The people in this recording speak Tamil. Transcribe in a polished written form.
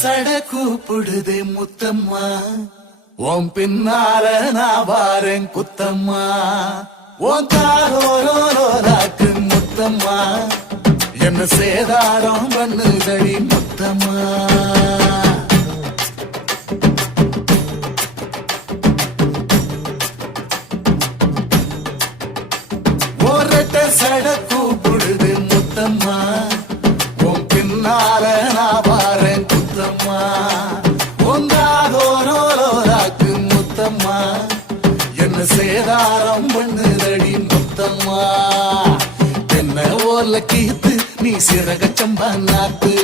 சட கூப்பிடுதே முத்தம்மா, உன் பின்னால நான் வாரேன் குத்தம்மா, உன் காரோராக்கு முத்தம்மா, என்ன சேதாரம் பண்ணுதடி முத்தம்மா. ஒரட்ட சட கூப்பிடுது முத்தம்மா, உன் பின்னால நான் வாரேன் குத்தம்மா, உங்காதோராக்கு முத்தம்மா, என்ன சேதாரம் பண்ணுதடி முத்தம்மா. என்ன ஓல கீத்து நீ சிறக சம்பா நாத்து,